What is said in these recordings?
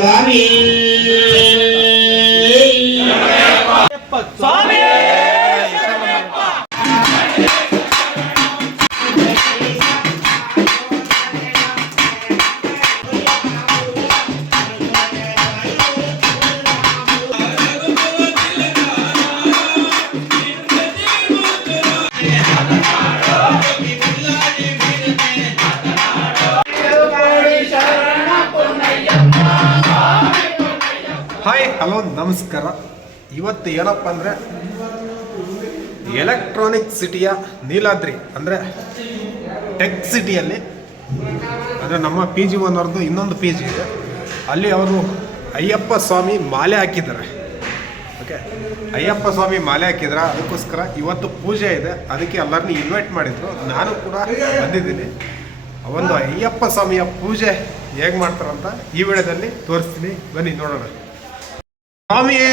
ಸ್ವಾಮಿ hello, ನಮಸ್ಕಾರ. ಇವತ್ತು ಏನಪ್ಪ ಅಂದರೆ ಎಲೆಕ್ಟ್ರಾನಿಕ್ ಸಿಟಿಯ ನೀಲಾದ್ರಿ, ಅಂದರೆ ಟೆಕ್ ಸಿಟಿಯಲ್ಲಿ ಅಂದರೆ ನಮ್ಮ ಪಿ ಜಿ ಓನರ್ದು ಇನ್ನೊಂದು ಪಿ ಜಿ ಇದೆ. ಅಲ್ಲಿ ಅವರು ಅಯ್ಯಪ್ಪ ಸ್ವಾಮಿ ಮಾಲೆ ಹಾಕಿದ್ದಾರೆ. ಓಕೆ ಅಯ್ಯಪ್ಪ ಸ್ವಾಮಿ ಮಾಲೆ ಹಾಕಿದ್ರ, ಅದಕ್ಕೋಸ್ಕರ ಇವತ್ತು ಪೂಜೆ ಇದೆ. ಅದಕ್ಕೆ ಎಲ್ಲರನ್ನೂ ಇನ್ವೈಟ್ ಮಾಡಿದ್ರು. ನಾನು ಕೂಡ ಬಂದಿದ್ದೀನಿ. ಒಂದು ಅಯ್ಯಪ್ಪ ಸ್ವಾಮಿಯ ಪೂಜೆ ಹೇಗೆ ಮಾಡ್ತಾರಂತ ಈ ವೇಳೆದಲ್ಲಿ ತೋರಿಸ್ತೀನಿ. ಬನ್ನಿ, ನೋಡೋಣ. ಸ್ವಾಮಿಯೇ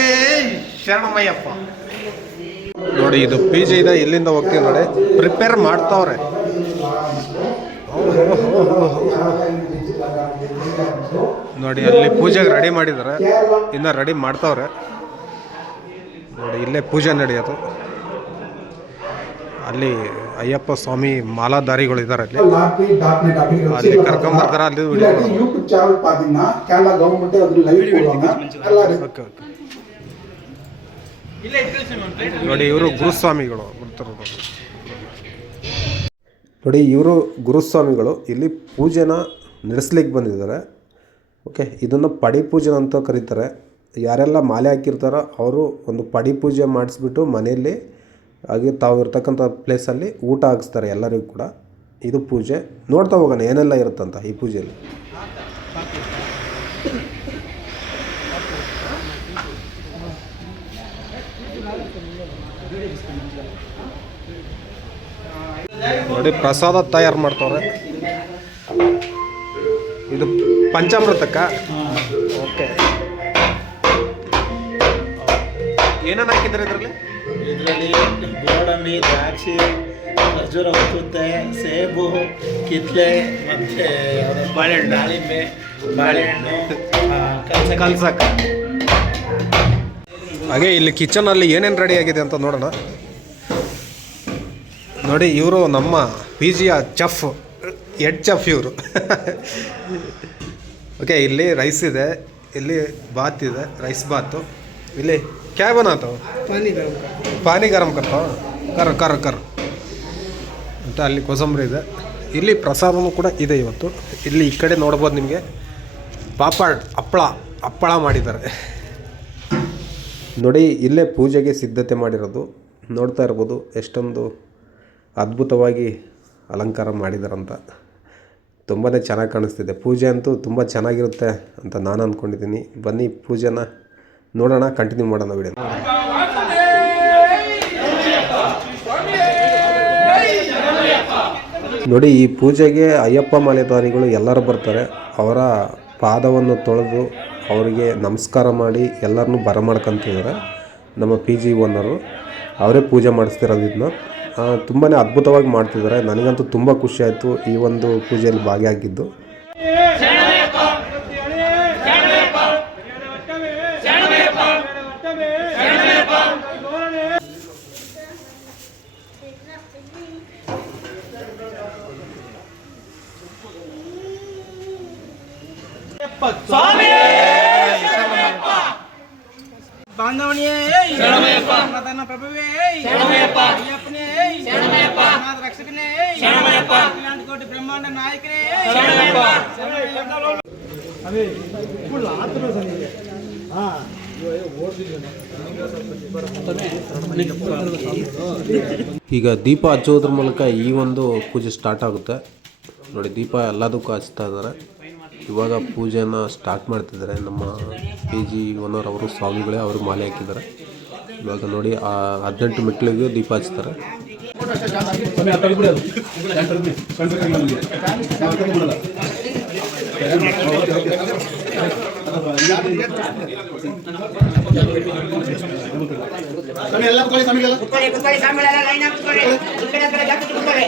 ಶರಣಮಯ್ಯಪ್ಪ. ನೋಡಿ, ಇದು ಪಿ ಜಿ ಇದೆ, ಇಲ್ಲಿಂದ ಹೋಗ್ತೀವಿ ನೋಡಿ. ಪ್ರಿಪೇರ್ ಮಾಡ್ತಾವ್ರೆ. ನೋಡಿ, ಅಲ್ಲಿ ಪೂಜೆಗೆ ರೆಡಿ ಮಾಡಿದ್ದಾರೆ. ಇನ್ನ ರೆಡಿ ಮಾಡ್ತಾವ್ರೆ. ನೋಡಿ, ಇಲ್ಲೇ ಪೂಜೆ ನಡೆಯೋದು. ಅಲ್ಲಿ ಅಯ್ಯಪ್ಪ ಸ್ವಾಮಿ ಮಾಲಾಧಾರಿಗಳು ಇದ್ದಾರೆ ಅಲ್ಲಿ ಅಲ್ಲಿ கர்க்கம்பர்தரா ಅಲ್ಲಿ video இல்லாட்டி யூடியூப் சேனல் பாத்தீங்கன்னா கேரளா கவர்மெண்ட் அதுல லைவ் போடுவாங்க எல்லாரும் ಓಕೆ ಓಕೆ ನೋಡಿ ಇವರು ಗುರುಸ್ವಾಮಿಗಳು ಗುರುತರು ನೋಡಿ ಇವರು ಗುರುಸ್ವಾಮಿಗಳು ಇಲ್ಲಿ ಪೂಜೆನ ನಡೆಸ್ಲಿಕ್ಕೆ ಬಂದಿದ್ದಾರೆ ಓಕೆ ಇದನ್ನು ಪಡಿ ಪೂಜೆ ಅಂತ ಕರೀತಾರೆ ಯಾರೆಲ್ಲ ಮಾಲೆ ಹಾಕಿರ್ತಾರೋ ಅವರು ಒಂದು ಪಡಿ ಪೂಜೆ ಮಾಡಿಸ್ಬಿಟ್ಟು ಮನೆಯಲ್ಲಿ ಹಾಗೆ ತಾವು ಇರ್ತಕ್ಕಂಥ ಪ್ಲೇಸಲ್ಲಿ ಊಟ ಹಾಕಿಸ್ತಾರೆ ಎಲ್ಲರಿಗೂ ಕೂಡ. ಇದು ಪೂಜೆ. ನೋಡ್ತಾ ಹೋಗೋಣ ಏನೆಲ್ಲ ಇರುತ್ತಂತ ಈ ಪೂಜೆಯಲ್ಲಿ. ನೋಡಿ ಪ್ರಸಾದ ತಯಾರು ಮಾಡ್ತಾವ್ರೆ. ಇದು ಪಂಚಾಮೃತಕ್ಕ? ಓಕೆ. ಏನೇನು ಹಾಕಿದ್ದಾರೆ ಇದರಲ್ಲಿ? ಇದರಲ್ಲಿ ಗೋಡಂಬಿ ದ್ರಾಕ್ಷಿ ಖರ್ಜೂರ ಹುಟ್ಟುತ್ತೆ ಸೇಬು ಕಿತ್ಲೆ ಮತ್ತು ಬಾಳೆಹಣ್ಣು. ದಾಳಿಂಬೆ ಬಾಳೆಹಣ್ಣು ಕಲ್ಸಕ್ಕ. ಹಾಗೆ ಇಲ್ಲಿ ಕಿಚನಲ್ಲಿ ಏನೇನು ರೆಡಿ ಆಗಿದೆ ಅಂತ ನೋಡೋಣ. ನೋಡಿ ಇವರು ನಮ್ಮ ಪಿ ಜಿಯ ಚಫ್ ಹೆಡ್ ಚಫ್ ಇವರು. ಓಕೆ ಇಲ್ಲಿ ರೈಸ್ ಇದೆ ಇಲ್ಲಿ ಬಾತ್ ಇದೆ ರೈಸ್ ಬಾತು. ಇಲ್ಲಿ ಕ್ಯಾ ಬನಾತಾವ ಪಾನಿ ಗರಂ ಕರ್ತಾವ ಕರ್ ಕರ್ ಕರ್ ಅಂತ ಅಲ್ಲಿ ಕೋಸಂಬರಿ ಇದೆ. ಇಲ್ಲಿ ಪ್ರಸಾದನೂ ಕೂಡ ಇದೆ ಇವತ್ತು. ಇಲ್ಲಿ ಈ ಕಡೆ ನೋಡ್ಬೋದು ನಿಮಗೆ. ಪಾಪಡ್ ಹಪ್ಪಳ ಹಪ್ಪಳ ಮಾಡಿದ್ದಾರೆ. ನೋಡಿ ಇಲ್ಲೇ ಪೂಜೆಗೆ ಸಿದ್ಧತೆ ಮಾಡಿರೋದು. ನೋಡ್ತಾ ಇರ್ಬೋದು ಎಷ್ಟೊಂದು ಅದ್ಭುತವಾಗಿ ಅಲಂಕಾರ ಮಾಡಿದಾರಂತ. ತುಂಬಾ ಚೆನ್ನಾಗಿ ಕಾಣಿಸ್ತಿದೆ. ಪೂಜೆ ಅಂತೂ ತುಂಬ ಚೆನ್ನಾಗಿರುತ್ತೆ ಅಂತ ನಾನು ಅಂದ್ಕೊಂಡಿದ್ದೀನಿ ಬನ್ನಿ ಪೂಜೆನ. ನೋಡೋಣ ಕಂಟಿನ್ಯೂ ಮಾಡೋಣ ವಿಡಿಯೋ ನೋಡಿ, ಈ ಪೂಜೆಗೆ ಅಯ್ಯಪ್ಪ ಮಾಲೆದಾರಿಗಳು ಎಲ್ಲರೂ ಬರ್ತಾರೆ. ಅವರ ಪಾದವನ್ನು ತೊಳೆದು ಅವರಿಗೆ ನಮಸ್ಕಾರ ಮಾಡಿ ಎಲ್ಲರನ್ನೂ ಬರಮಾಡ್ಕೊಂತಿದ್ದಾರೆ. ನಮ್ಮ ಪಿ ಜಿ ಓನರು, ಅವರೇ ಪೂಜೆ ಮಾಡಿಸ್ತಿರೋದು ಇದನ್ನ ತುಂಬಾ ಅದ್ಭುತವಾಗಿ ಮಾಡ್ತಿದ್ದಾರೆ. ನನಗಂತೂ ತುಂಬ ಖುಷಿ ಆಯಿತು ಈ ಒಂದು ಪೂಜೆಯಲ್ಲಿ ಭಾಗಿಯಾಗಿದ್ದು. ಬಾಂಧವನಿಯೇ ಪ್ರಭುವೇ ಅಯ್ಯಪ್ಪನೇ ರಕ್ಷಕನೇ ಈಗ ದೀಪ ಹಚ್ಚೋದ್ರ ಮೂಲಕ ಈ ಒಂದು ಪೂಜೆ ಸ್ಟಾರ್ಟ್ ಆಗುತ್ತೆ. ನೋಡಿ ದೀಪ ಎಲ್ಲದಕ್ಕೂ ಹಚ್ತಾ ಇದ್ದಾರೆ. ಇವಾಗ ಪೂಜೆನ ಸ್ಟಾರ್ಟ್ ಮಾಡ್ತಿದ್ದಾರೆ ನಮ್ಮ ಪಿ ಜಿ ಓನರ್ ಅವರು, ಸ್ವಾಮಿಗಳೇ ಅವರು ಮಾಲೆ ಹಾಕಿದ್ದಾರೆ. ಇವಾಗ ನೋಡಿ, ಆ ಹದಿನೆಂಟು ಮೆಟ್ಲಿಗೆ ದೀಪ ಹಚ್ತಾರೆ. ಕುತ್ಕೊಳ್ಳಿ.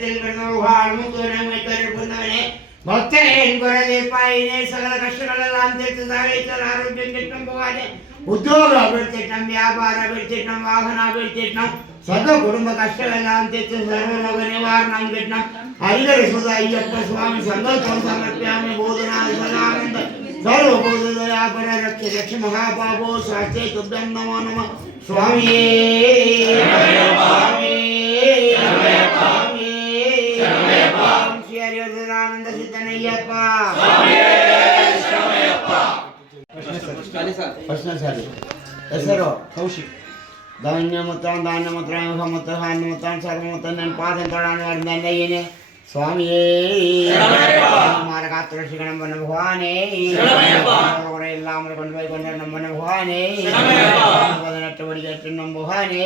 கருத்தில் கண்ணோழ்வாள் மூத்தூரை வைத்தொழிப்புந்தவனே பக்தரேன் குரலே பாயினே சகல கஷ்டங்கள் எல்லாம் தீர்த்து தகைத்தல் ஆரோக்கியம் திட்டம் போகாதே உத்தியோக அபிவிருத்தி திட்டம் வியாபார அபிவிருத்தி திட்டம் வாகன அபிவிருத்தி திட்டம் சொந்த குடும்ப கஷ்டங்கள் எல்லாம் தீர்த்து சர்வலோக நிவாரணம் திட்டம் ஹரிகர சுத ஐயப்ப சுவாமி சந்தோஷம் சமர்ப்பியாமி போதனா சதானந்த சர்வ போதயாபர ரக்ஷ லட்ச மகாபாபோ சாஸ்திரே துப்தம் நமோ நம சுவாமியே சுவாமியே ಹರಿಹರಾನಂದ ಸಿದ್ದನಯ್ಯಪ್ಪ ಪ್ರಶ್ನೆ ಸರಿ ಹೆಸರು ಕೌಶಿಕ್ ಧಾನ್ಯಮುತ್ರ ಧಾನ್ಯಮುತ್ರ ಯುಗಮುತ್ರ ಹಾನ್ಯಮುತ್ರ ಸರ್ವಮುತ್ರ ನನ್ನ ಪಾದ ತೊಡಾನು ನೆನೆಯೇನೆ ಸ್ವಾಮಿಯೇ ಮಾರಗಾತ್ರ ಶ್ರೀಗಣಮ್ಮನ ಭವಾನೇ ಅವರ ಎಲ್ಲ ಕೊಂಡು ಬೈಕೊಂಡ ನಮ್ಮನ ಭವಾನೇ ಪದನಟ್ಟು ಬಡಿಗಟ್ಟು ನಮ್ಮ ಭವಾನೇ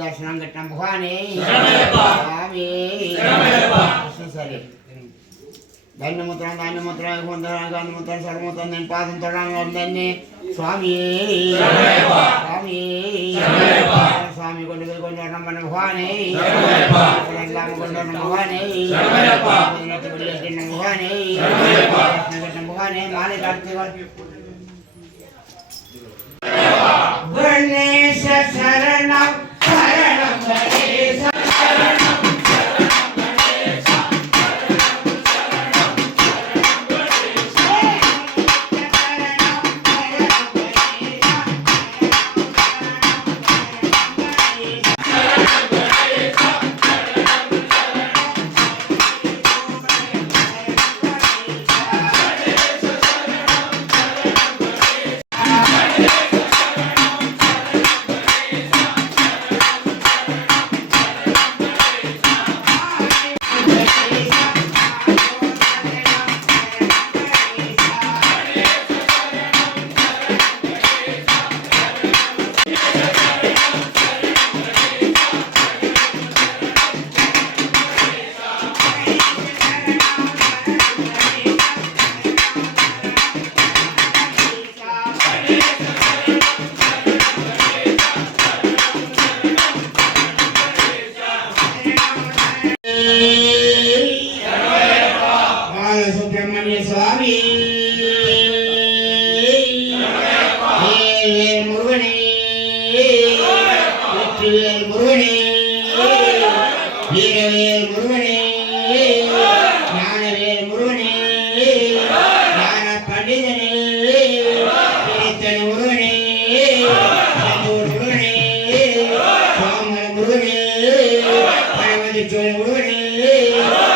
ದರ್ಶನ ಗಟ್ಟ ನಮ್ಮ ಭವಾನೇ ಸ್ವಾಮಿ ಕೃಷ್ಣ ധന്യമുത്രം ധാന്യമുത്രം ഗന്ധരാ ഗന്ധമുത്രം സർവമുത്രം നിൻ പാദം തൊഴാൻ തന്നെ സ്വാമിയേ സ്വാമിയേ സ്വാമി കൊണ്ടുപോയി കൊണ്ടുവരണം പണ ഭഗവാനേ എല്ലാം കൊണ്ടുവരണം ഭഗവാനേ വെള്ളിയെത്തിണം ഭഗവാനേ കൃഷ്ണകൃഷ്ണൻ ഭഗവാനേ മാലി കാർത്തികൾ ഗണേശ ശരണം ശരണം Amém.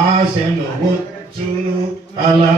ఆశను వచ్చును అలా